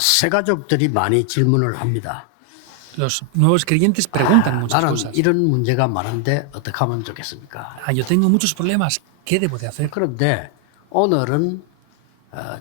새가족들이 많이 질문을 합니다. Los nuevos creyentes preguntan muchas 나는 cosas. 이런 문제가 많은데 어떻게 하면 좋겠습니까? Yo tengo muchos problemas. ¿Qué debo de hacer? 그런데 오늘은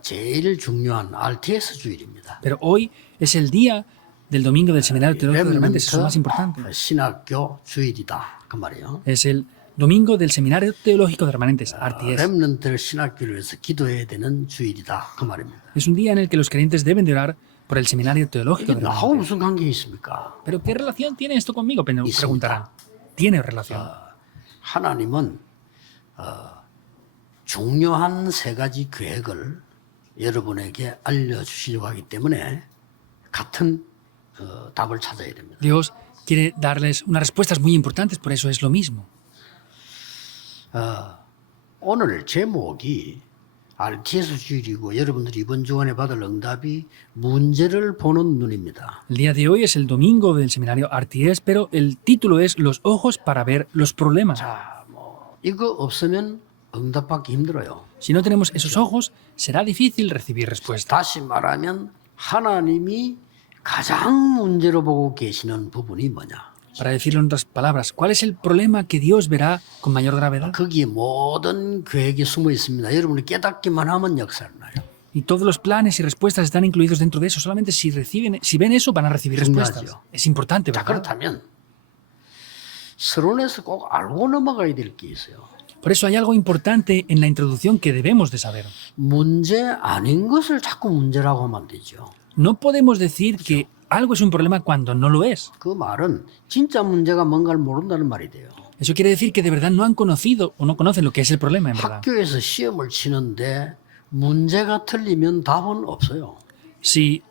제일 중요한 RTS 주일입니다. Pero hoy es el día del domingo del Seminario Teológico de Hernández. Es lo más importante. 신학교 주일이다. 그 말이에요. Es el domingo del Seminario Teológico de Hernández, RTS. 렘넌트 신학교를 위해서 기도해야 되는 주일이다. 그 말입니다. Es un día en el que los creyentes deben de orar por el Seminario Teológico de 나하고 Hernández. 무슨 관계 있습니까? Pero ¿qué relación tiene esto conmigo? Ismita. Preguntarán. Tiene relación. 하나님은 중요한 세 가지 계획을 여러분에게 알려주시려고 하기 때문에 같은 답을 찾아야 됩니다. Dios quiere darles unas respuestas muy importantes, por eso es lo mismo. 오늘 제목이 RTS 주일이고 여러분들이 이번 주간에 받을 응답이 문제를 보는 눈입니다. El día de hoy es el domingo del Seminario RTS, pero el título es Los ojos para ver los problemas. 자, 이거 없으면 응답받기 힘들어요. Si no tenemos esos ojos, será difícil recibir respuesta. 다시 말하면 하나님이 가장 문제로 보고 계시는 부분이 뭐냐? Para decirlo en otras palabras, ¿cuál es el problema que Dios verá con mayor gravedad? 거기에 모든 계획이 숨어 있습니다. 여러분이 깨닫기만 하면 역사를 나요. Y todos los planes y respuestas están incluidos dentro de eso. Solamente si ven eso, van a recibir respuestas. 중요하죠. Es importante, 자, ¿verdad? 그렇다면 서론에서 꼭 알고 넘어가야 될 게 있어요. Por eso hay algo importante en la introducción que debemos de saber. 문제 아닌 것을 자꾸 문제라고 하면 안 되죠. No podemos decir que algo es un problema cuando no lo es. 그 말은 진짜 문제가 뭔가를 모른다는 말이 돼요. Eso quiere decir que de verdad no han conocido o no conocen lo que es el problema, en verdad. 학교에서 시험을 치는데 문제가 틀리면 답은 없어요. Si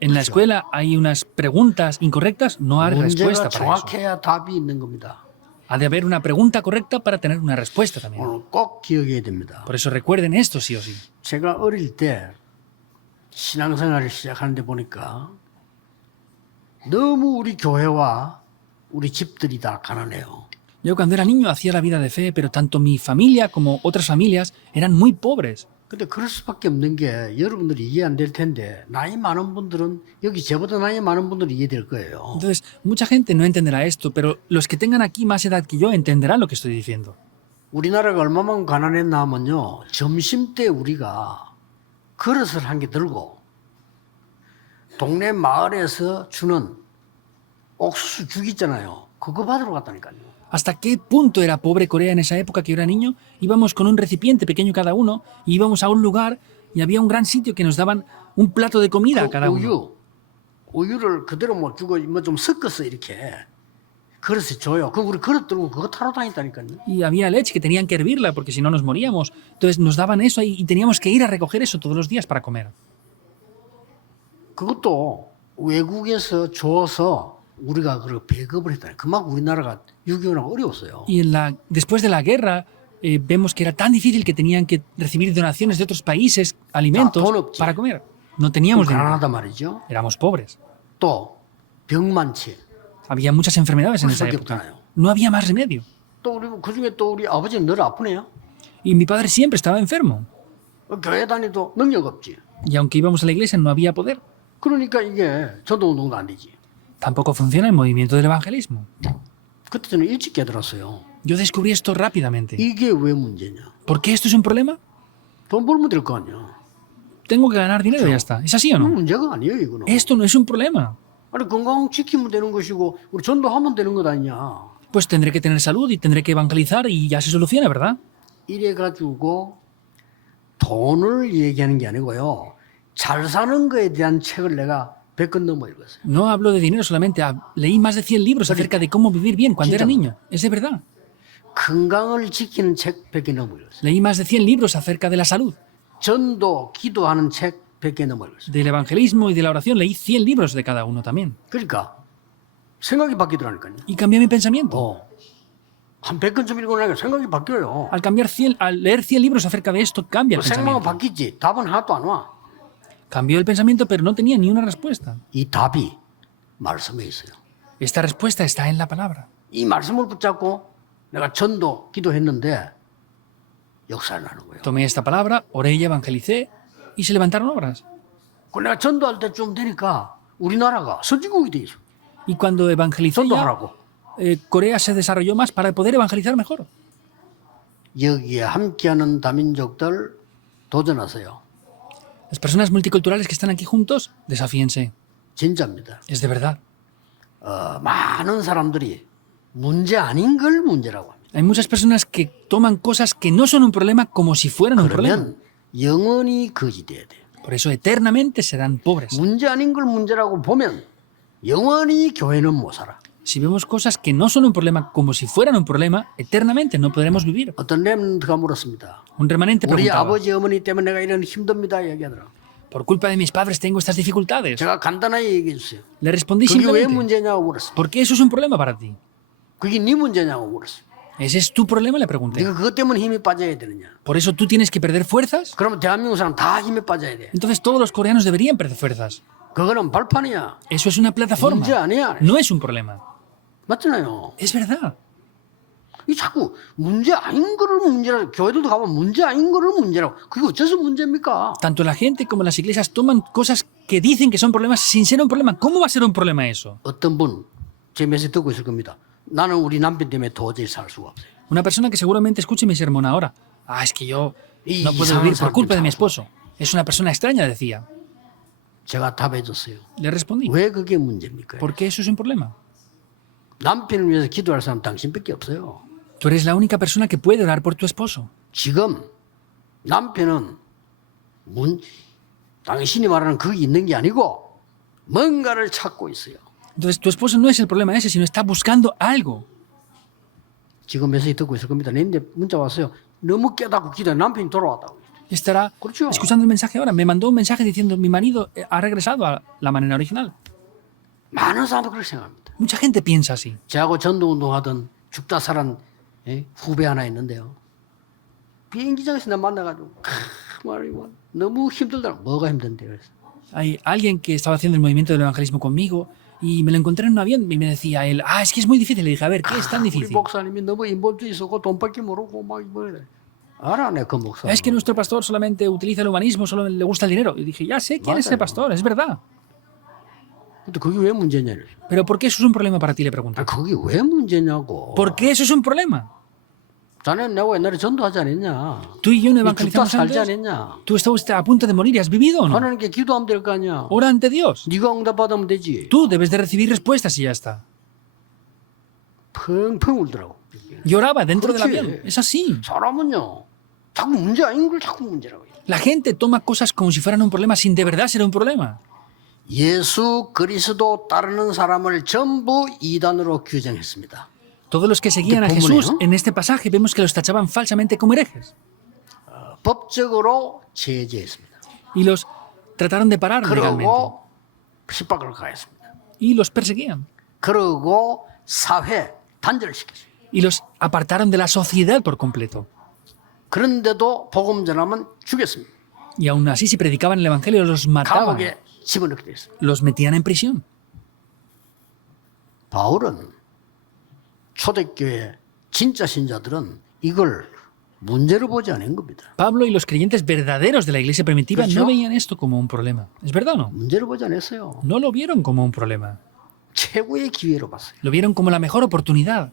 en la escuela hay unas preguntas incorrectas, no hay 문제가 respuesta para eso. 정확해야 답이 있는 겁니다. Ha de haber una pregunta correcta para tener una respuesta también. 오늘 꼭 기억해야 됩니다. Por eso recuerden esto sí o sí. 제가 어릴 때 신앙생활을 시작하는데 보니까 너무 우리 교회와 우리 집들이 다 가난해요. Yo cuando era niño hacía la vida de fe, pero tanto mi familia como otras familias eran muy pobres. 근데 그럴 수밖에 없는 게 여러분들이 이해 안 될 텐데 나이 많은 분들은 여기 저보다 나이 많은 분들은 이해될 거예요. Entonces, mucha gente no entenderá esto, pero los que tengan aquí más edad que yo entenderán lo que estoy diciendo. 우리나라가 얼마만 가난했나 하면요. 점심 때 우리가 그릇을 한 개 들고 동네 마을에서 주는 옥수수 죽 있잖아요. 그거 받으러 갔다니까요. ¿Hasta qué punto era pobre Corea en esa época que yo era niño? Íbamos con un recipiente pequeño cada uno, y íbamos a un lugar y había un gran sitio que nos daban un plato de comida a cada uno. 우유를 그대로 못 주고 뭐 좀 섞어서 이렇게 그릇에 줘요. 그 우리 그릇 들고 그거 타러 다녔다니까요. Y había leche que tenían que hervirla porque si no nos moríamos. Entonces nos daban eso y teníamos que ir a recoger eso todos los días para comer. 그것도 외국에서 줘서 우리가 그 배급을 했다니. 그만큼 우리나라가 6.25가 어려웠어요. Y después de la guerra vemos que era tan difícil que tenían que recibir donaciones de otros países, alimentos, 돈 없지. para comer. No teníamos dinero. 가난하단 말이죠. Éramos pobres. 또 병 많지. Había muchas enfermedades en esa 수밖에 época. 없잖아요. No había más remedio. 또 우리 그중에 또 우리 아버지는 늘 아프네요. Y mi padre siempre estaba enfermo. 교회 다니도 능력 없지. Y aunque íbamos a la iglesia no había poder. 그러니까 이게 전도 운동도 안 되지. Tampoco funciona el movimiento del evangelismo. 그때 저는 일찍 깨달았어요. Yo descubrí esto rápidamente. 이게 왜 문제냐? ¿Por qué esto es un problema? 돈 벌면 될 거 아니야. Tengo que ganar dinero y ya está. ¿Es así o no? 문제가 아니에요 이거는. Esto no es un problema. 아니 건강 지키면 되는 것이고 우리 전도하면 되는 것 아니냐. Pues tendré que tener salud y tendré que evangelizar y ya se soluciona, ¿verdad? 이래가지고 돈을 얘기하는 게 아니고요. 잘 사는 거에 대한 책을 내가 100권 넘어 읽었어요. No hablo de dinero solamente. Leí más de 100 libros acerca de cómo vivir bien cuando era niño. Es de verdad. 건강을 지키는 책 100개 넘어 읽었어요. Leí más de 100 libros acerca de la salud. 전도, 기도하는 책 100개 넘어 읽었어요. Del evangelismo y de la oración leí 100 libros de cada uno también. 그러니까 생각이 바뀌더라니까요. Y cambié mi pensamiento. 한 100권 좀 읽어나니까 생각이 바뀌어요. Al leer 100 libros acerca de esto, cambia el 생각은 pensamiento. 바뀌지. 답은 하나도 안 와. Cambió el pensamiento, pero no tenía ni una respuesta. 이 답이 말씀에 있어요. Esta respuesta está en la palabra. 이 말씀을 붙잡고 내가 전도, 기도했는데 역사를 나는 거예요. Tomé esta palabra, oré y evangelicé, y se levantaron obras. 그 내가 전도할 때쯤 되니까 우리나라가 선진국이 돼 있어. Y cuando evangelizó ya, 전도하라고. Corea se desarrolló más para poder evangelizar mejor. 여기에 함께하는 다민족들 도전하세요. Las personas multiculturales que están aquí juntos, desafíense. 진짜입니다. Es de verdad. 많은 사람들이 문제 아닌 걸 문제라고 합니다. Hay muchas personas que toman cosas que no son un problema como si fueran un problema. 그러면 영원히 거지 돼야 돼요. Por eso eternamente serán pobres. 문제 아닌 걸 문제라고 보면 영원히 교회는 못 살아. Si vemos cosas que no son un problema como si fueran un problema, eternamente no podremos vivir. 어떤 렘트가 물었습니다. Un remanente 우리 preguntaba, 아버지 어머니 때문에 내가 이런 힘듭니다 얘기하더라. por culpa de mis padres tengo estas dificultades. 제가 간단하게 얘기해 주세요. Le respondí 그게 왜 simplemente, 문제냐고 물었어요. ¿por qué eso es un problema para ti? 그게 네 문제냐고 물었어요. ¿Ese es tu problema? Le pregunté. 네가 그것 때문에 힘이 빠져야 되느냐. ¿Por eso tú tienes que perder fuerzas? 그러면 대한민국 사람 다 힘에 빠져야 돼. Entonces todos los coreanos deberían perder fuerzas. 그거는 발판이야. Eso es una plataforma. 문제 아니야. No es un problema. 맞잖아요. Es verdad. 이 자꾸 문제 아닌 거를 문제라고 교회들도 가면 문제 아닌 거를 문제라고. 그게 어째서 문제입니까? Tanto la gente como las iglesias toman cosas que dicen que son problemas sin ser un problema. ¿Cómo va a ser un problema eso? 어떤 분 제 메시지 듣고 있을 겁니다. 나는 우리 남편 때문에 도저히 살 수가 없어요. Una persona que seguramente escuche mi sermón ahora. Ah, es que yo Y no puedo vivir por culpa de mi esposo. Es una persona extraña, decía. 제가 답해 줬어요. Le respondí. 왜 그게 문제입니까? ¿Por qué eso es un problema? 남편을 위해서 기도할 사람 당신밖에 없어요. Tú eres la única persona que puede orar por tu esposo. 지금 남편은 당신이 말하는 거기 있는 게 아니고 뭔가를 찾고 있어요. Entonces tu esposo no es el problema ese, sino está buscando algo. 지금 메시지 듣고 있을 겁니다. 내인데 문자 왔어요. 너무 깨닫고 기도해. 남편이 돌아왔다고. Y estará 그렇죠. escuchando el mensaje ahora. Me mandó un mensaje diciendo, mi marido ha regresado a la manera original. 많은 사람도 그렇게 생각합니다. Mucha gente piensa así. 저하고 전도운동하던 죽다 살은 후배 하나 있는데요. 비행기장에서 나 만나가지고 말이고 너무 힘들더라. 뭐가 힘든데 그래서. Hay alguien que estaba haciendo el movimiento del evangelismo conmigo y me lo encontré en un avión y me decía él, ah, es que es muy difícil. Le dije, a ver, ¿qué es tan 우리 difícil? 목사님이 너무 인본주의 있었고 돈밖에 모르고 막 뭐래. 알아 내 그 목사. Es que nuestro pastor solamente utiliza el humanismo, solo le gusta el dinero. Y dije, ya sé quién es ese pastor, es verdad. 근데 그게 왜 문제냐? Pero ¿por qué eso es un problema para ti? Le pregunté. 그게 왜 문제냐고. ¿Por qué eso es un problema? 자네는 내가 옛날에 전도하지 않았냐? Tú y yo no 이 죽다 evangelizamos 살지 antes. 않았냐? Tú estás a punto de morir y has vivido o no. 하나님께 기도하면 될 거 아니야? Ora ante Dios. 네가 응답 받으면 되지. Tú debes de recibir respuestas y ya está. 펑펑 울더라고. Lloraba dentro del 그렇지. avión. Es así. 사람은요. 자꾸 문제 아닌 걸 자꾸 문제라고 해요. La gente toma cosas como si fueran un problema sin de verdad ser un problema. 예수 그리스도 따르는 사람을 전부 이단으로 규정했습니다. Todos los que seguían a Te Jesús, pongo, ¿no? en este pasaje vemos que los tachaban falsamente como herejes. 법적으로 제재했습니다. Y los trataron de parar legalmente. 그러고 핍박을 가했습니다. Y los perseguían. 그러고 사회 단절시켰습니다. Y los apartaron de la sociedad por completo. 그런데도 복음 전하면 죽였습니다. Y aún así, si predicaban el Evangelio, los mataban. 감옥에 집어넣게 됐습니다. Los metían en prisión. 바울은 초대교회 진짜 신자들은 이걸 문제로 보지 않은 겁니다. Pablo y los creyentes verdaderos de la iglesia primitiva ¿그렇죠? no veían esto como un problema. ¿Es verdad o no? 문제로 보지 않았어요. No lo vieron como un problema. 최고의 기회로 봤어요. Lo vieron como la mejor oportunidad.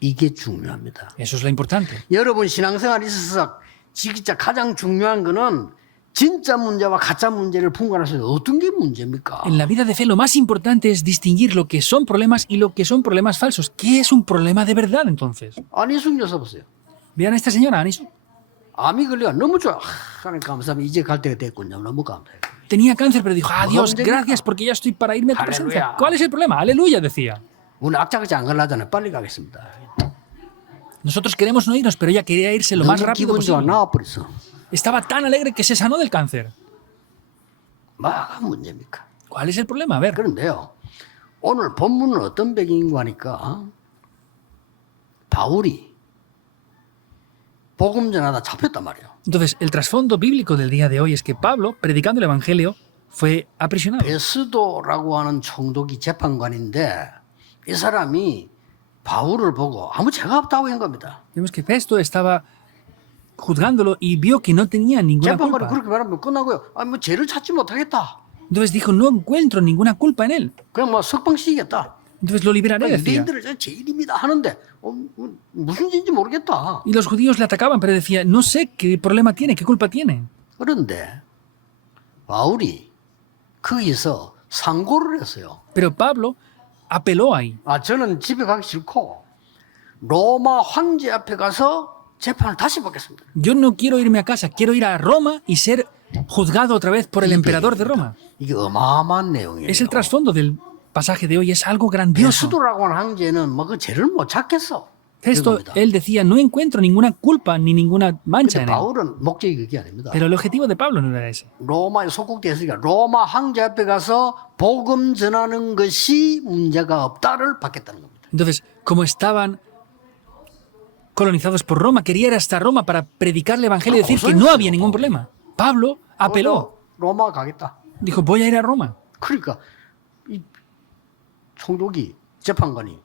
이게 중요합니다. Eso es lo importante. 여러분 신앙생활에 있어서 진짜 가장 중요한 거는 진짜 문제와 가짜 문제를 분간해서 어떤 게 문제입니까? En la vida de fe lo más importante es distinguir lo que son problemas y lo que son problemas falsos. ¿Qué es un problema de verdad entonces? 안희숙 여사 보세요. Vean a esta señora, Anisu. 암이 걸려 너무 좋아. 하나님 감사합니다. 이제 갈 때가 됐군요. 너무 감사해요. Tenía cáncer, pero dijo, ah, Dios, 문제입니까? gracias porque ya estoy para irme a tu presencia. Aleluya. ¿Cuál es el problema? Aleluya, decía. 오늘 악착같이 안 갈라잖아요. 빨리 가겠습니다. Nosotros queremos no irnos, pero ella quería irse lo más 너무 rápido 기분 좋아 posible. 나와버렸어. Estaba tan alegre que se sanó del cáncer. 뭐가 문제입니까? ¿Cuál es el problema? A ver, 그런데요. 오늘 본문은 어떤 배경인가 하니까 바울이 복음 전하다 잡혔단 말이에요. entonces el trasfondo bíblico del día de hoy es que Pablo, predicando el Evangelio, fue aprisionado. 베스도라고 하는 총독이 재판관인데 이 사람이 바울을 보고 아무 죄가 없다고 한 겁니다. Vemos que Festo estaba juzgándolo y vio que no tenía ninguna 재판관이 culpa. 그렇게 말하면 끝나고요. 뭐 죄를 찾지 못하겠다. Entonces dijo, no encuentro ninguna culpa en él. 그냥 뭐 석방시키겠다. Entonces lo liberaré, decía. 유대인들은 제 이름이다 하는데 무슨 짓인지 모르겠다. Y los judíos le atacaban, pero decía, no sé qué problema tiene, qué culpa tiene. 그런데 바울이 거기서 상고를 했어요. Pero Pablo apeló ahí. 저는 집에 가기 싫고 로마 황제 앞에 가서 재판을 다시 받겠습니다. Yo no quiero irme a casa, quiero ir a Roma y ser juzgado otra vez por el emperador de Roma. 이게 어마어마한 내용이에요. Es el trasfondo del pasaje de hoy, es algo grandioso. 베스도라고 하는 황제는 뭐 그 죄를 못 찾겠어. Esto, 그겁니다. él decía, no encuentro ninguna culpa ni ninguna mancha 근데 en él. 바울은 목적이 그게 아닙니다. Pero el objetivo de Pablo no era ese. 로마에 속국되었으니까 로마 황제 앞에 가서 복음 전하는 것이 문제가 없다를 받겠다는 겁니다. Entonces, como estaban colonizados por Roma, quería ir hasta Roma para predicar el evangelio y decir que no había ningún problema. Pablo apeló, 로마 가겠다. dijo, voy a ir a Roma. 그러니까 이 총독이 재판관이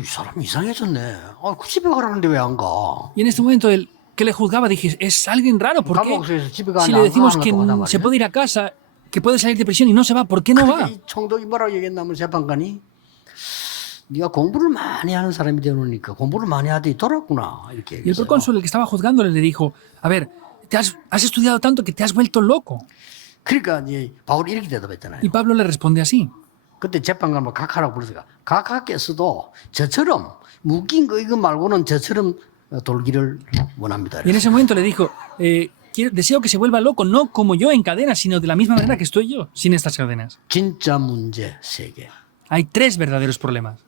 이 사람 이상해졌네. 그 집에 가라는데 왜 안 가? Y en este momento el que le juzgaba dije, es alguien raro, ¿por qué? 감옥에서 집에 가냐 Si le 안 decimos 가냐 que 또 하단 se 말이야. puede ir a casa, que puede salir de prisión y no se va, ¿por qué no va? 이 총독이 뭐라고 얘기했냐면 재판관이 네가 공부를 많이 하는 사람이 되놓으니까 공부를 많이 하더니 돌았구나 이렇게 Y el 얘기했어요. procónsul, el que estaba juzgándole, le dijo, a ver, has estudiado tanto que te has vuelto loco. 그러니까 이제 바울이 이렇게 대답했잖아요. Y Pablo le responde así. 그때 재판관 뭐 각하라고 부르니까 각하께서도 저처럼 묶인 거 이거 말고는 저처럼 돌기를 원합니다. Y en ese momento le dijo, deseo que se vuelva loco, no como yo en cadenas, sino de la misma manera que estoy yo, sin estas cadenas. 진짜 문제 세 개. Hay tres verdaderos problemas.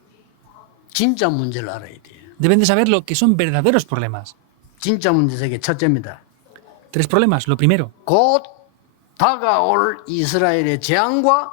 진짜 문제를 알아야 돼요. Deben de saber lo que son verdaderos problemas. 진짜 문제 세 개. 첫째입니다. Tres problemas. Lo primero, 곧 다가올 이스라엘의 재앙과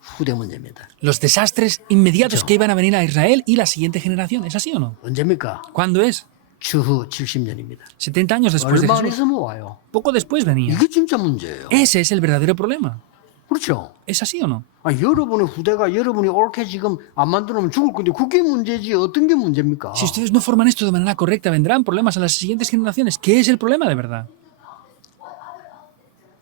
후대 문제입니다. los desastres inmediatos que iban a venir a Israel y la siguiente generación. ¿Es así o no? 언제입니까? ¿Cuándo es? 추후 70년입니다. 70 años después de 얼마 안 Jesús. 있으면 와요. Poco después venía. 이게 진짜 문제예요. Ese es el verdadero problema. 그렇죠? ¿Es así o no? 여러분의 후대가 여러분이 옳게 지금 안 만들면 죽을 건데 그게 문제지 어떤 게 문제입니까? Si ustedes no forman esto de manera correcta, vendrán problemas a las siguientes generaciones. ¿Qué es el problema de verdad?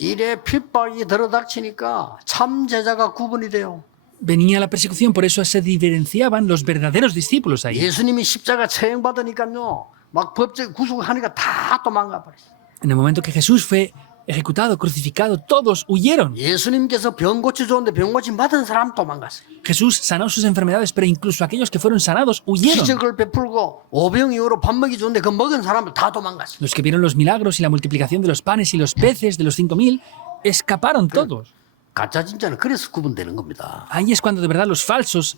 이래 핍박이 들어닥치니까 참 제자가 구분이 돼요. Venía la persecución, por eso se diferenciaban los verdaderos discípulos ahí. 예수님이 십자가 처형받으니까요. 막 법적 구속하니까 다 도망가 버렸어요. En el momento que Jesús fue ejecutado, crucificado, todos huyeron. 예수님께서 병 고쳐줬는데 병 고침 받은 사람 도망갔어요. Jesús sanó sus enfermedades, pero incluso aquellos que fueron sanados huyeron. 기적을 베풀고 오병 이후로 밥 먹이 줬는데 그 먹은 사람들 다 도망갔어요. Los que vieron los milagros y la multiplicación de los panes y los peces de los 5.000 escaparon todos. 가짜 진짜는 그래서 구분되는 겁니다. Ahí es cuando de verdad los falsos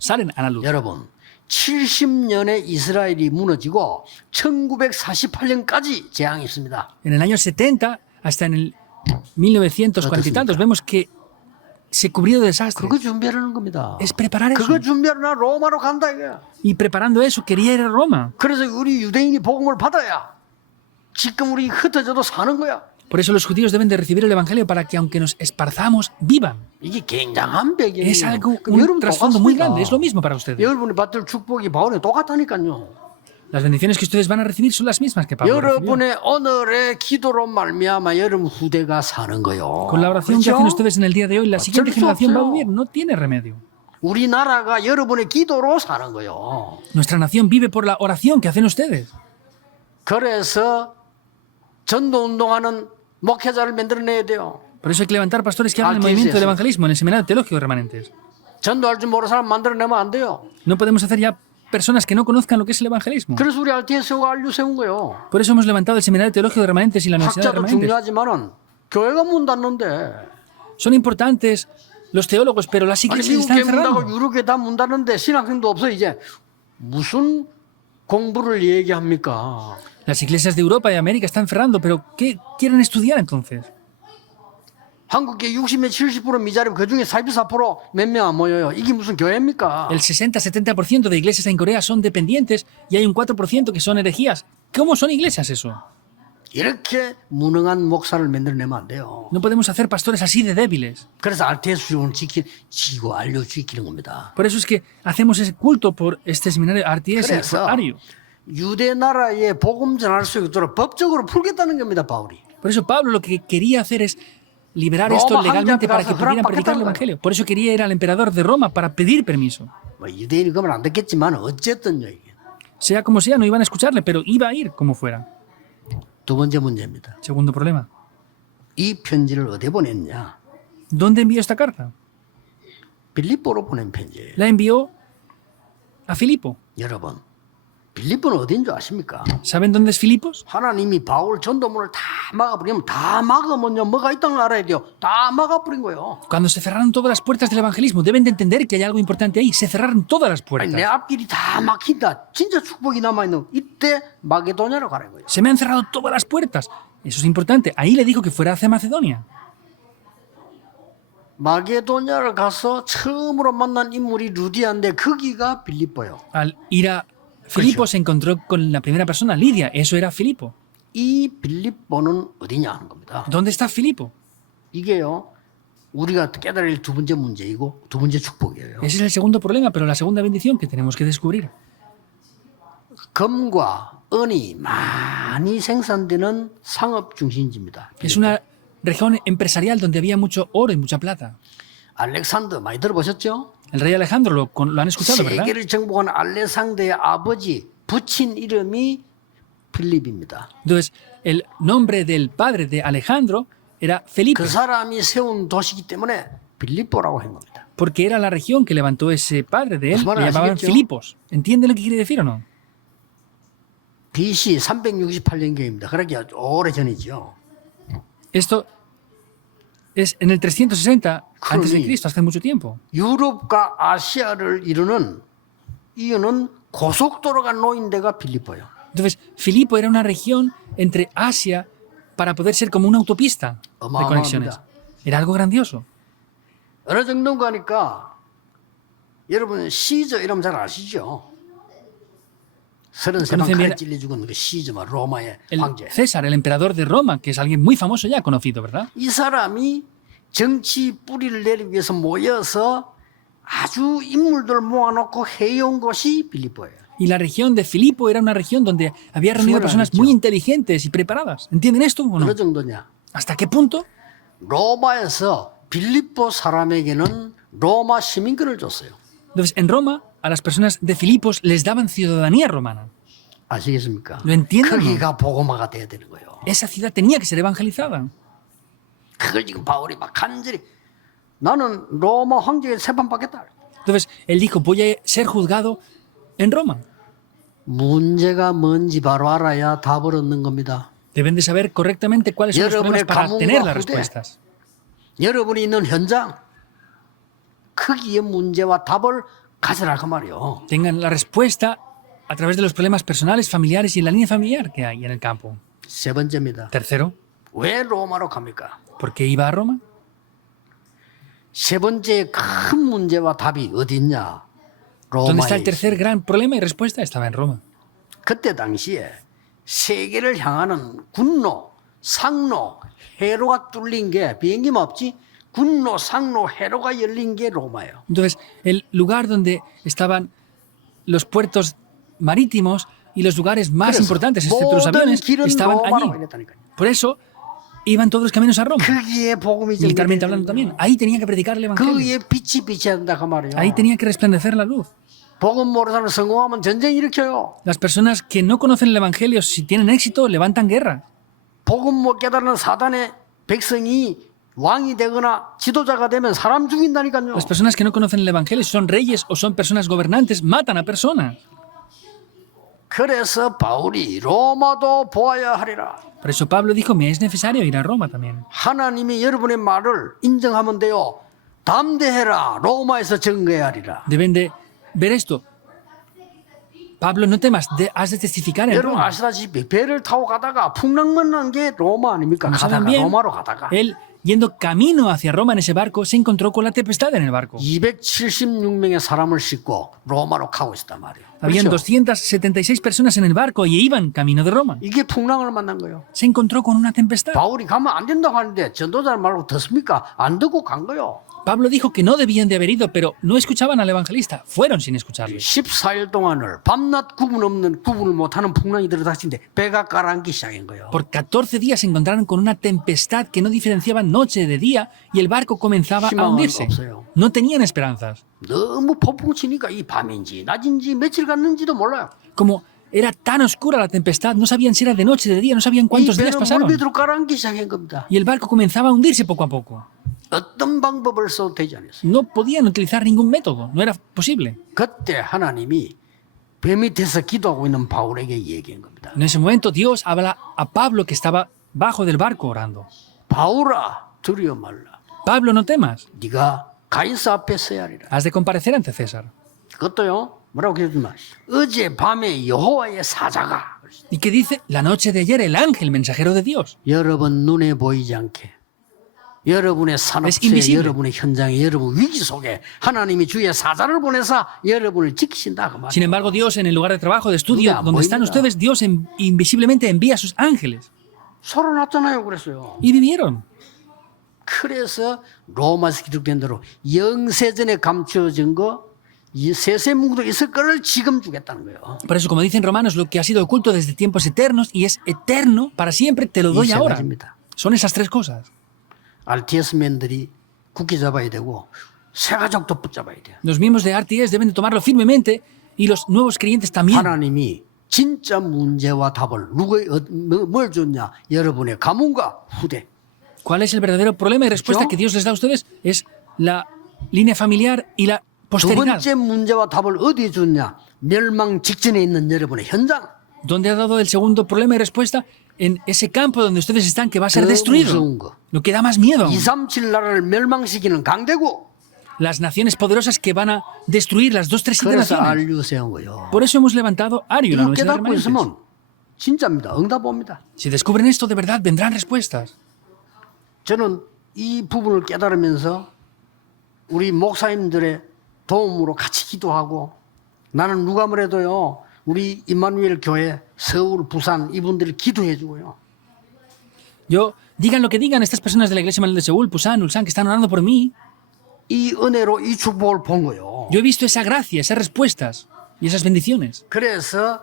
salen a la luz. 여러분 70년에 이스라엘이 무너지고 1948년까지 재앙이 있습니다. En el año 70 hasta en el 1940 y tantos vemos que se cubrió de desastres. 그거 준비하는 겁니다. Es preparar eso. 그거 준비하려면 로마로 간다 이거야. Y preparando eso quería ir a Roma. 그래서 우리 유대인이 복음을 받아야 지금 우리 흩어져도 사는 거야. Por eso los judíos deben de recibir el Evangelio para que aunque nos esparzamos, vivan. 이게 굉장한 배경이에요. Es algo, 그럼 un 여러분 trasfondo muy 똑같습니다. grande. Es lo mismo para ustedes. 여러분이 받을 축복이 바울에 똑같다니까요. Las bendiciones que ustedes van a recibir son las mismas que Pablo recibió. 여러분의 오늘의 기도로 말미암아 여러분 후대가 사는 거요. Con la oración que hacen ustedes en el día de hoy, la siguiente 어쩔 수 generación va a 없어요. vivir. No tiene remedio. 우리나라가 여러분의 기도로 사는 거요. Nuestra nación vive por la oración que hacen ustedes. 그래서 전도 운동하는 목회자를 만들어내야 돼요. Por eso hay que levantar pastores que hagan el Aquí movimiento sí, del sí. evangelismo en el seminario teológico de remanentes. 전도할 줄 모르는 사람 만들어내면 안 돼요. No podemos hacer ya personas que no conozcan lo que es el evangelismo. 그래서 우리 RTS가 알류 세운 거요. Por eso hemos levantado el seminario teológico de remanentes y la universidad de 학자도 remanentes. 중요하지만은 교회가 문 닫는데 Son importantes los teólogos, pero las 아니 iglesias 미국 están 문 닫고 cerrando. 유럽에 다 문 닫는데 신학생도 없어 이제 무슨 공부를 얘기합니까? Las iglesias de Europa y América están cerrando, pero ¿qué quieren estudiar entonces? 한국계 60몇 70% 미자리고 그중에 44% 몇 명 안 모여요. 이게 무슨 교회입니까? El 60-70% de iglesias en Corea son dependientes y hay un 4% que son herejías. ¿Cómo son iglesias eso? 이렇게 무능한 목사를 만들어내면 안 돼요. No podemos hacer pastores así de débiles. 그래서 RTS 수용을 지키고 알려주기는 겁니다. Por eso es que hacemos ese culto por este seminario RTS 그래서 Ario. 유대 나라에 복음 전할 수 있도록 법적으로 풀겠다는 겁니다, 바울이. Por eso Pablo lo que quería hacer es liberar esto Roma legalmente 황제 para 앞에 que 가서 pudieran predicar el 허락받겠다는 Evangelio. Por eso quería ir al emperador de Roma para pedir permiso. 뭐 유대인이 그러면 안 됐겠지만 어쨌든 얘기. Sea como sea, no iban a escucharle, pero iba a ir como fuera. 두 번째 문제입니다. Segundo problema. 이 편지를 어디에 보냈냐? ¿Dónde envió esta carta? 빌립보로 보낸 편지예요. La envió a Filipo. 여러분, 빌립보는 어딘 줄 아십니까? ¿Saben dónde es Filipos? 하나님이 바울 전도문을 다 막아버리면 다 막으면요 뭐가 있다는 걸 알아야 돼요. 다 막아버린 거예요. Cuando se cerraron todas las puertas del evangelismo, deben de entender que hay algo importante ahí. Se cerraron todas las 아니, puertas. 내 앞길이 다 막힌다. 진짜 축복이 남아있는 이때 마게도냐로 가는 거예요. Se me han cerrado todas las puertas. Eso es importante. Ahí le dijo que fuera hacia Macedonia. 마게도냐를 가서 처음으로 만난 인물이 루디아인데 거기가 빌립보예요. Al ir a Filipo se encontró con la primera persona, Lidia. Eso era Filipo. 이 빌립보는 어디냐 하는 겁니다. ¿Dónde está Filipo? 이게요 우리가 깨달을 두 번째 문제이고 두 번째 축복이에요. Ese es el segundo problema, pero la segunda bendición que tenemos que descubrir. 금과 은이 많이 생산되는 상업 중심지입니다. Es una región empresarial donde había mucho oro y mucha plata. 알렉산더 많이 들어보셨죠? El rey Alejandro lo han escuchado, ¿verdad? 세계를 정복한 알렉산더의 아버지 붙인 이름이 필립입니다. Entonces, el nombre del padre de Alejandro era Felipe, 그 사람이 세운 도시이기 때문에 빌립보라고 한 겁니다. porque era la región que levantó ese padre de él. Pues bueno, Le llamaban así que yo- Filipos. ¿Entienden lo que quiere decir o no? BC 368년경입니다. 그러니까 오래 전이죠. Esto es en el 360 antes de 그러니 Cristo, hace mucho tiempo. 유럽과 아시아를 이루는 이유는 고속도로가 놓인 데가 빌립보예요. Entonces, Filipo era una región entre Asia para poder ser como una autopista de conexiones. Era algo grandioso. 어느 정도인가 하니까 여러분 시저 이름 잘 아시죠? 33번 Conocen bien- 칼 찔려 죽은 그 시저마 로마의 El 황제. César, el emperador de Roma, que es alguien muy famoso ya, conocido, ¿verdad? 이 사람이 정치 뿌리를 내리기 위해서 모여서 아주 인물들 모아놓고 해온 곳이 빌립보예요. Y la región de Filipo era una región donde había reunido Suena personas dicho. muy inteligentes y preparadas. ¿Entienden esto o no? 어느 정도냐? ¿Hasta qué punto? 로마에서 빌립보 사람에게는 로마 시민권을 줬어요. Entonces, en Roma, a las personas de Filipos les daban ciudadanía romana. 아시겠습니까? ¿Lo entienden? 거기가 복음화가 돼야 되는 거예요. Esa ciudad tenía que ser evangelizada. 그걸 지금 바울이 막 간절히 나는 로마 황제에게 세판 받겠다. Entonces, él dijo, voy a ser juzgado en Roma. 문제가 뭔지 바로 알아야 답을 얻는 겁니다. Deben de saber correctamente cuáles son los problemas 여러분의 para 가문과 tener las 후대. respuestas. 여러분이 있는 현장 거기에 문제와 답을 가져라 그 말이요. Tengan la respuesta a través de los problemas personales, familiares y en la línea familiar que hay en el campo. 세 번째입니다. Tercero, 왜 로마로 갑니까? ¿por qué iba a Roma? 세 번째 큰 문제와 답이 어디 있냐? ¿Dónde está 로마에 el tercer gran problema y respuesta? Estaba en Roma. 그때 당시에 세계를 향하는 군로, 상로, 해로가 뚫린 게 비행기만 없지 군로, 상로, 해로가 열린 게 로마예요. Entonces, el lugar donde estaban los puertos marítimos y los lugares más 그래서 importantes, excepto los 모든 aviones, 길은 estaban 로마로 allí. 이랬다니까요. Por eso, iban todos los caminos a Roma. 거기에 복음이 Militarmente 전개되는 hablando también. 거예요. Ahí tenía que predicar el evangelio. 거기에 빛이 비쳐야 된다 그 말이에요. Ahí tenía que resplandecer la luz. 복음 모르는 사람 성공하면 전쟁 일으켜요. Las personas que no conocen el evangelio, si tienen éxito, levantan guerra. 복음 못 깨달은 사단의 백성이 왕이 되거나 지도자가 되면 사람 죽인다니까요. Las personas que no conocen el evangelio, si son reyes o son personas gobernantes, matan a personas. 그래서 바울이 로마도 보아야 하리라. Por eso Pablo dijo, me es necesario ir a Roma también. 하나님이 여러분의 말을 인정하면 돼요. 담대해라. 로마에서 증거해야 하리라. Deben de ver esto. Pablo, no temas, has de testificar en 여러분 Roma. 아시다시피 배를 타고 가다가 풍랑만 난 게 로마 아닙니까? Como saben 가다가 bien, 로마로 가다가 él, yendo camino hacia Roma en ese barco, se encontró con la tempestad en el barco. 276명의 사람을 싣고 로마로 가고 있었단 말이에요. Habían 그렇죠? 276 personas en el barco y iban camino de Roma. 이게 풍랑을 만난 거예요. Se encontró con una tempestad. 바울이 가면 안 된다고 하는데 전도자 말고 듣습니까? 안 듣고 간 거예요. Pablo dijo que no debían de haber ido, pero no escuchaban al evangelista. Fueron sin escucharle. 14일 동안을 밤낮 구분을 못하는 풍랑이 들어닥치는데 배가 가라앉기 시작한 거예요. Por 14 días se encontraron con una tempestad que no diferenciaban noche de día y el barco comenzaba a 희망은 hundirse. 없어요. No tenían esperanzas. 너무 폭풍 치니까 이 밤인지 낮인지 며칠 갔는지도 몰라요. Como era tan oscura la tempestad, no sabían si era de noche, de día, no sabían 이 cuántos días 배는 물 pasaron. 밑으로 가라앉기 시작한 겁니다. Y el barco comenzaba a hundirse poco a poco. 어떤 방법을 써도 되지 않았어요. No podían utilizar ningún método, no era posible. 그때 하나님이 배 밑에서 기도하고 있는 바울에게 얘기한 겁니다. En ese momento Dios habla a Pablo que estaba bajo del barco orando. 바울아 두려워 말라. Pablo, no temas, 네가 가이사 앞에 서야 하리라. has de comparecer ante César. 그것도요. 뭐라고 그러지만 어제 밤에 여호와의 사자가 ¿Y qué dice? La noche de ayer el ángel mensajero de Dios. 여러분 눈에 보이지 않게 여러분의 산업체, invisible. 여러분의 현장에, 여러분 위기 속에 하나님이 주의 사자를 보내서 여러분을 지키신다 그 Sin 말이에요. embargo, Dios en el lugar de trabajo, de estudio, Mira, donde están mira. ustedes, Dios invisiblemente envía a sus ángeles. 살아났잖아요. 그랬어요. Y vivieron. 그래서 로마서 기록된 대로 영세전에 감춰진 거 이 세세문구도 있을 거를 지금 주겠다는 거예요. Por eso, como dicen Romanos, lo que ha sido oculto desde tiempos eternos y es eterno para siempre, te lo doy 이 세 ahora. 가지입니다. Son esas tres cosas. RTS맨들이 굳게 잡아야 되고 새 가족도 붙잡아야 돼요. Los miembros de RTS deben de tomarlo firmemente y los nuevos creyentes también. 하나님이 진짜 문제와 답을 뭘 줬냐? 여러분의 가문과 후대. ¿Cuál es el verdadero problema y respuesta ¿Yo? que Dios les da a ustedes? Es la línea familiar y la 두 posteridad. 번째 문제와 답을 어디에 줬냐? 멸망 직전에 있는 여러분의 현장. ¿Dónde ha dado el segundo problema y respuesta? En ese campo donde ustedes están que va a ser 더 destruido. 무서운 거. Lo que da más miedo. 237 나라를 멸망시키는 강대국. Las naciones poderosas que van a destruir las 2, 3, 7 그래서 naciones. 알류 세운 거예요. Por eso hemos levantado Ario, la 이거 Universidad de 깨닫고 Hermanentes. 있으면 진짜입니다. 응답 옵니다. Si descubren esto, de verdad vendrán respuestas. 저는 이 부분을 깨달으면서 우리 목사님들의 도움으로 같이 기도하고 나는 누가 뭐래도요 우리 임마누엘 교회 서울 부산 이분들이 기도해 주고요. Yo, digan lo que digan estas personas de la Iglesia Manuel de Seúl, Busan, Ulsan, que están orando por mí. 이 은혜로 이 축복을 본 거요. Yo he visto esa gracia, esas respuestas y esas bendiciones. 그래서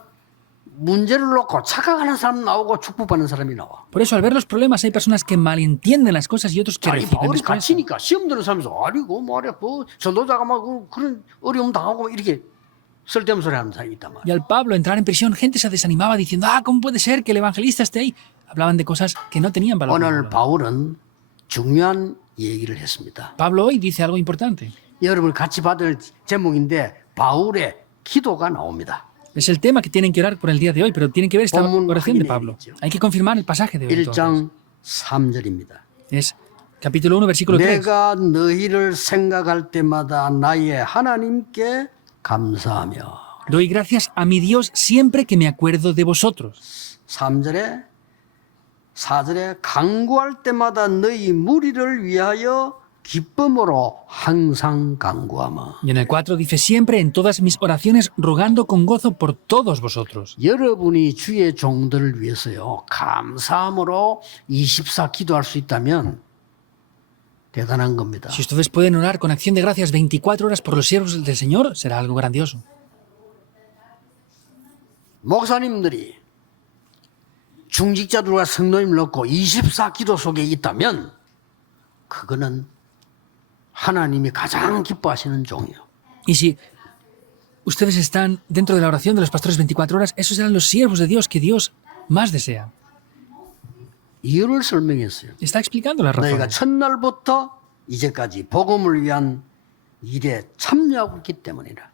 문제를 놓고 착각하는 사람 나오고 축복받는 사람이 나와. Por eso, al ver los problemas, hay personas que malentienden las cosas y otros que 아니 reciben 바울이 respuesta. 갇히니까 시험 드는 사람에서 아니 그 말이야 뭐 전도자가 막 그런 어려움 당하고 이렇게 쓸데없는 소리 하는 사람이 있단 말이야. Y al Pablo entrar en prisión, gente se desanimaba diciendo, ¿cómo puede ser que el evangelista esté ahí? Hablaban de cosas que no tenían valor. 오늘 바울은 중요한 얘기를 했습니다. Pablo hoy dice algo importante. 여러분 같이 받을 제목인데 바울의 기도가 나옵니다. Es el tema que tienen que orar por el día de hoy, pero tienen que ver esta 본문 oración de 확인해야겠죠. Pablo. Hay que confirmar el pasaje de hoy. entonces. 1장 3절입니다. Es capítulo 1, versículo 3. 내가 너희를 생각할 때마다 나의 하나님께 감사하며 Doy gracias a mi Dios siempre que me acuerdo de vosotros. 3절에 4절에 간구할 때마다 너희 무리를 위하여 기쁨으로 항상 간구하며 Y en el 4 dice, siempre en todas mis oraciones rogando con gozo por todos vosotros. 여러분이 주의 종들을 위해서요 감사함으로 24 기도할 수 있다면 대단한 겁니다. Si ustedes pueden orar con acción de gracias 24 horas por los siervos del Señor, será algo grandioso. 목사님들이 중직자들과 성도님을 넣고 24 기도 속에 있다면 그거는 하나님이 가장 기뻐하시는 종이에요. Y si ustedes están dentro de la oración de los pastores 24 horas, esos serán los siervos de Dios que Dios más desea. 이유를 설명했어요. Está explicando las 너희가 razones. 첫날부터 이제까지 복음을 위한 일에 참여하고 있기 때문이라.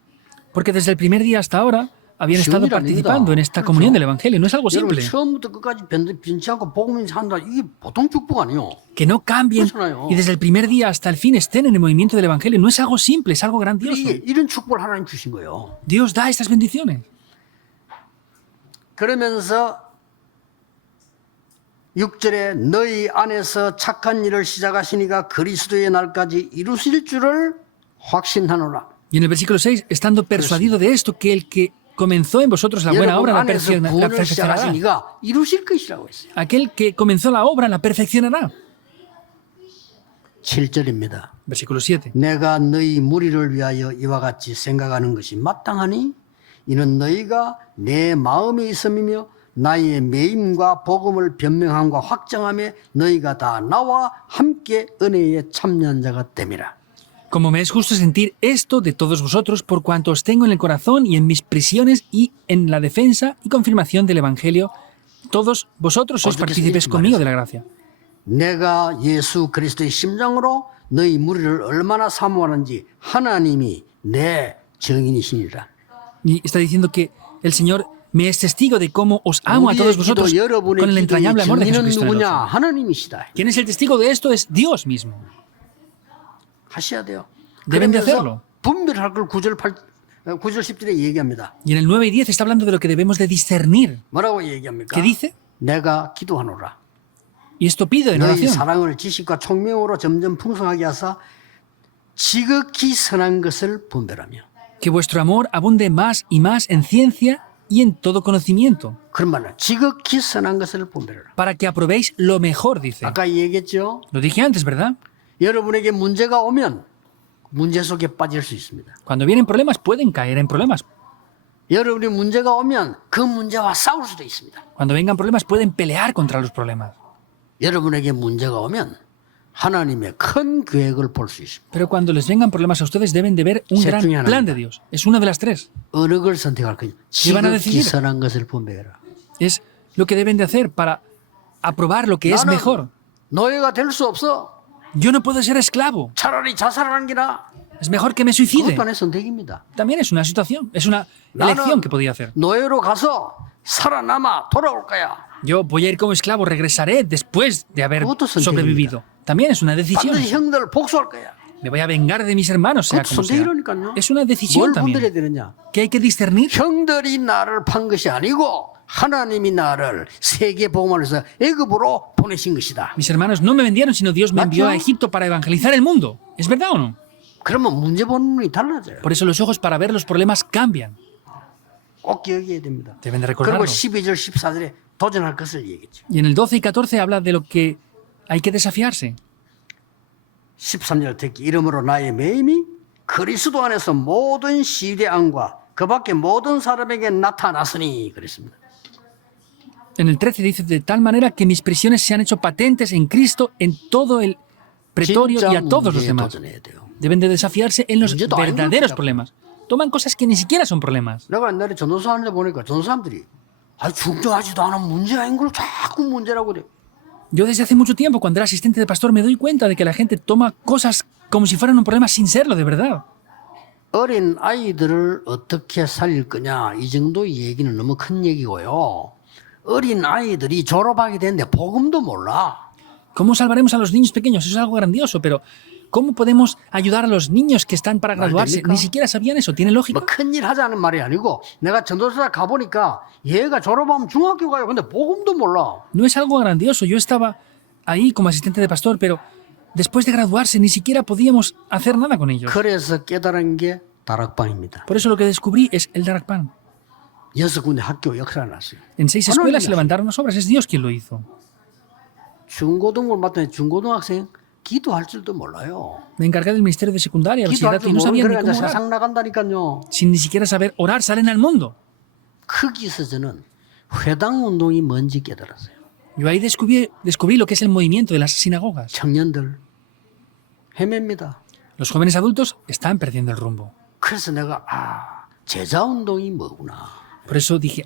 Porque desde el primer día hasta ahora habían estado Shiun이랍니다. participando en esta comunión del Evangelio. No es algo 여러분 simple. 처음부터 끝까지 변치 않고 복음을 산다. 이게 보통 축복 아니에요. Que no cambien 그렇잖아요. y desde el primer día hasta el fin estén en el movimiento del Evangelio. No es algo simple, es algo grandioso. 이런 축복을 하나님 주신 거예요. Dios da estas bendiciones. 그러면서 6절에 너희 안에서 착한 일을 시작하시니가 그리스도의 날까지 이루실 줄을 확신하노라. Y en el versículo 6, estando persuadido de esto, que el que comenzó en vosotros la buena 여러분 obra la 안에서 perfeccionará. 구원을 시작하시니가 이루실 것이라고 했어요. Aquel que comenzó la obra la perfeccionará. 7절입니다. Versículo 7. 내가 너희 무리를 위하여 이와 같이 생각하는 것이 마땅하니 이는 너희가 내 마음에 있음이며 나의 매임과 복음을 변명함과 확정함에 너희가 다 나와 함께 은혜에 참여한 자가 됨이라. Como me es justo sentir esto de todos vosotros por cuanto os tengo en el corazón y en mis prisiones y en la defensa y confirmación del Evangelio, todos vosotros sois partícipes conmigo de la gracia. 내가 예수 그리스도의 심장으로 너희 무리를 얼마나 사모하는지 하나님이 내 증인이시니라. Y está diciendo que el Señor me es testigo de cómo os amo a todos vosotros con el entrañable amor de 증인은 Jesucristo. 누구냐? 하나님이시다. ¿Quién es el testigo de esto? Es Dios mismo. 하셔야 돼요. Deben de 그러면서 hacerlo. 분별할 걸 9절 10절에 얘기합니다. Y en el 9 y 10 está hablando de lo que debemos de discernir. 뭐라고 얘기합니까? ¿Qué dice? 내가 기도하노라. Y esto pido en 너희 oración. 사랑을 지식과 총명으로 점점 풍성하게 하사 지극히 선한 것을 분별하며. Que vuestro amor abunde más y más en ciencia y en todo conocimiento, 그런 말은 지극히 선한 것을 분별하라. para que aprobéis lo mejor, dice. 아까 얘기했죠. Lo dije antes, ¿verdad? 여러분에게 문제가 오면 문제 속에 빠질 수 있습니다. Cuando vienen problemas, pueden caer en problemas. 여러분이 문제가 오면 그 문제와 싸울 수도 있습니다. Cuando vengan problemas, pueden pelear contra los problemas. 여러분에게 문제가 오면 하나님의 큰 계획을 볼 수 있습니다. Pero cuando les vengan problemas a ustedes, deben de ver un Se gran 중요한 plan 하나다. de Dios. Es una de las tres. 어느 걸 선택할 거냐? van a 지극히 decidir? 선한 것을 분별해라. Es lo que deben de hacer para aprobar lo que es 나는 mejor. 노예가 될 수 없어. Yo no puedo ser esclavo. 차라리 자살하는 게 나아. Es mejor que me suicide. 그것도 하나의 선택입니다. También es una situación, es una elección que podía hacer. 노예로 가서 살아남아 돌아올 거야. Yo voy a ir como esclavo, regresaré después de haber 그것도 선택입니다. sobrevivido. También es una decisión. 반드시 형들을 복수할 거야. Me voy a vengar de mis hermanos, sea 그것도 como sea. 선택이라니까요. Es una decisión 뭘 분별해야 también. 되느냐? Que hay que discernir. 형들이 나를 판 것이 아니고 하나님이 나를 세계 복음을 위해서 애굽으로 보내신 것이다. Mis hermanos no me vendieron, sino Dios me envió a ¿Macho? Egipto para evangelizar el mundo. ¿Es verdad o no? 그러면 문제 보는 눈이 달라져요. Por eso los ojos para ver los problemas cambian. 꼭 기억해야 됩니다. Deben de 그리고 recordarlo. 12절 14절에 도전할 것을 얘기했죠. Y en el 12 y 14 habla de lo que hay que desafiarse. 13절 특히 이름으로 나의 매임이 그리스도 안에서 모든 시대안과 그 밖에 모든 사람에게 나타났으니 그랬습니다. En el 13 dice, de tal manera que mis prisiones se han hecho patentes en Cristo en todo el pretorio y 진짜 a todos los 문제에 demás. 도전해야 돼요. Deben de desafiarse en los 문제도 verdaderos 아니고 problemas. Toman cosas que ni siquiera son problemas. 내가 옛날에 전도사 하는데 보니까 전도사람들이 중요하지도 않은 문제 아닌 걸 자꾸 문제라고 그래. Yo desde hace mucho tiempo, cuando era asistente de pastor, me doy cuenta de que la gente toma cosas como si fueran un problema sin serlo, de verdad. 어린 아이들을 어떻게 살릴 거냐 이 정도 얘기는 너무 큰 얘기고요. 어린 아이들이 졸업하게 되는데 복음도 몰라. ¿Cómo salvaremos a los niños pequeños? Eso es algo grandioso, pero ¿cómo podemos ayudar a los niños que están para graduarse? 됩니까? Ni siquiera sabían eso. ¿Tiene lógica? 뭐 큰일 하자는 말이 아니고 내가 전도사 가보니까 얘가 졸업하면 중학교 가요. 근데 복음도 몰라. No es algo grandioso. Yo estaba ahí como asistente de pastor, pero después de graduarse ni siquiera podíamos hacer nada con ellos. 그래서 깨달은 게 다락방입니다. Por eso lo que descubrí es el Darakpan. 6군데 학교 역사가 났어요. En 6 escuelas se levantaron las obras. Es Dios quien lo hizo. 중고등부를 맡은 중고등학생 기도할 줄도 몰라요. Me encargué del ministerio de secundaria, 기도할 bachillerato, 줄 y no 모르는 sabían ni 그래가 cómo 이제 orar. 세상 나간다니까요. Sin ni siquiera saber orar, salen al mundo. 거기서 저는 회당 운동이 뭔지 깨달았어요. Yo ahí descubrí lo que es el movimiento de las sinagogas. 청년들 헤맵니다. Los jóvenes adultos están perdiendo el rumbo. 그래서 내가 제자 운동이 뭐구나. Por eso dije,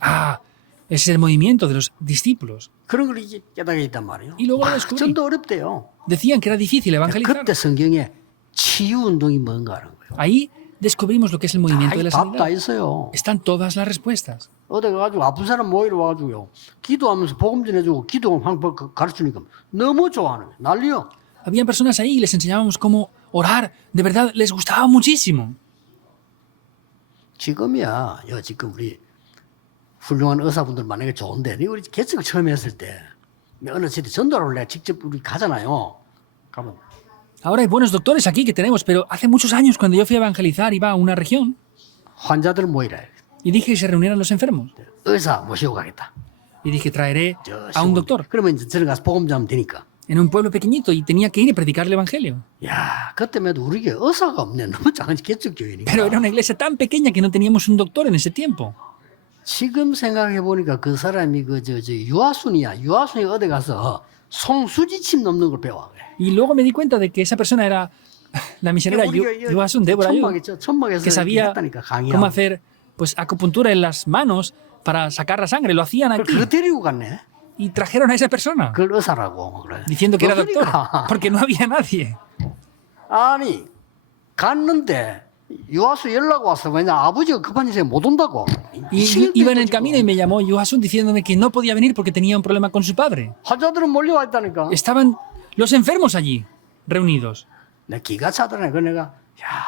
ese es el movimiento de los discípulos. 그런 걸 이제 깨닫게 됐단 말이에요. Y luego lo descubrí. 전도 어렵대요. Decían que era difícil evangelizar. 그때 성경에 치유 운동이 뭔가 하는 거예요. Ahí descubrimos lo que es el movimiento de la 답다 sanidad. 있어요. Están todas las respuestas. 어디 가가지고 아픈 사람 모이러 와가지고요. 기도하면서 복음 전해주고 기도 방법 가르치니까 너무 좋아하는 거예요. 난리요. Habían personas ahí y les enseñábamos cómo orar. De verdad, les gustaba muchísimo. 지금이야. 지금 우리 훌륭한 의사분들 만약에 좋은데 우리 개척을 처음 했을 때 어느 시대 전도를 내가 직접 우리 가잖아요. 가면 Ahora hay buenos doctores aquí que tenemos, pero hace muchos años cuando yo fui a evangelizar iba a una región 환자들 모이라 해요. y dije que se reunieran los enfermos. 의사 모시고 가겠다. Y dije, traeré 저 a un 시골. doctor 그러면 이제 들어가서 복음 전하면 되니까. en un pueblo pequeñito y tenía que ir y predicar el evangelio. 야, 그때만 해도 우리게 의사가 없네. 너무 작은 개척 교회니까. Pero era una iglesia tan pequeña que no teníamos un doctor en ese tiempo. 지금 생각해 보니까 그 사람이 유아순이야. 유아순이 어디 가서 송수지침 넘는 걸 배워. Y luego me di cuenta de que esa persona era la misionera Yuasun Débora Yu, 천막에서 que sabía 했다니까 cómo 강의하고. hacer pues acupuntura en las manos para sacar la sangre. Lo hacían aquí. 그거 데리고 갔네. Y trajeron a esa persona 그걸 의사라고 그래. diciendo que era doctor, 없으니까. porque no había nadie. 아니 갔는데 유아수 연락 왔어. 왜냐 아버지가 급한 일에 못 온다고. Y iba en el camino y me llamó Yuasun diciéndome que no podía venir porque tenía un problema con su padre. 환자들은 몰려와 있다니까. Estaban los enfermos allí, reunidos. 내 기가 차더네. 그 내가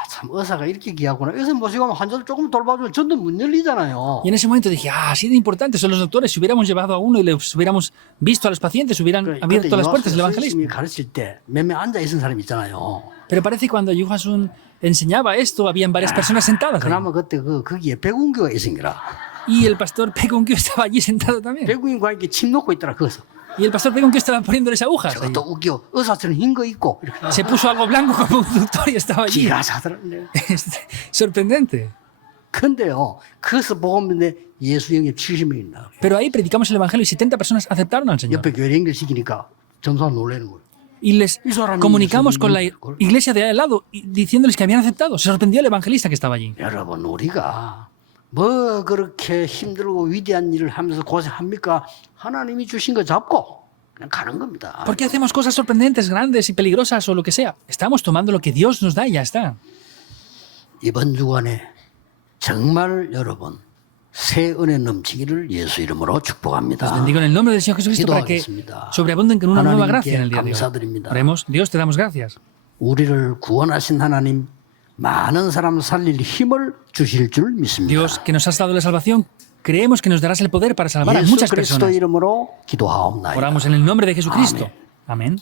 참 의사가 이렇게 귀하구나. 의사 모시고 가면 환자들 조금 돌봐주면 전도 문 열리잖아요. Y en ese momento dije, así de importantes son los doctores. Si hubiéramos llevado a uno y les hubiéramos visto a los pacientes, hubieran abierto las puertas del evangelismo. 가르칠 때 몇 명 앉아 있는 사람 있잖아요. Pero parece que cuando Yuasun enseñaba esto, habían varias personas sentadas ahí. 그나마 그때 거기에 백운교가 있으니까. Y el pastor Pekunkyo estaba allí sentado también. 백운과 이렇게 침 놓고 있더라 거기서. Y el pastor Pekunkyo estaba poniéndoles agujas. ahí. 저것도 웃겨. 의사처럼 흰 거 입고 이렇게. Se puso algo blanco como un doctor y estaba allí. 기가 차더라네. Sorprendente. 근데요, 그것을 보고 있는데 예수 영입 70명이 있나. Pero ahí predicamos el evangelio y 70 personas aceptaron al Señor. 옆에 교회 연결시키니까 점사 놀라는 거예요. Y les comunicamos con la iglesia de al lado diciéndoles que habían aceptado. Se sorprendió el evangelista que estaba allí. 여러분, 우리가 뭐 그렇게 힘들고 위대한 일을 하면서 고생합니까? 하나님이 주신 거 잡고 그냥 가는 겁니다. ¿Por qué hacemos cosas sorprendentes, grandes y peligrosas o lo que sea? Estamos tomando lo que Dios nos da y ya está. 이번 주간에 정말 여러분 새 은혜 넘치기를 예수 이름으로 Os 축복합니다. bendigo en el nombre del Señor Jesucristo para que 기도하겠습니다. sobreabunden con una nueva gracia en el día de hoy. 감사드립니다. Oremos, Dios, te damos gracias. 우리를 구원하신 하나님 많은 사람 살릴 힘을 주실 줄 믿습니다. Dios, que nos has dado la salvación, creemos que nos darás el poder para salvar a 예수 muchas 그리스도 personas. 이름으로 기도하옵나이다. Oramos en el nombre de Jesucristo. Amén.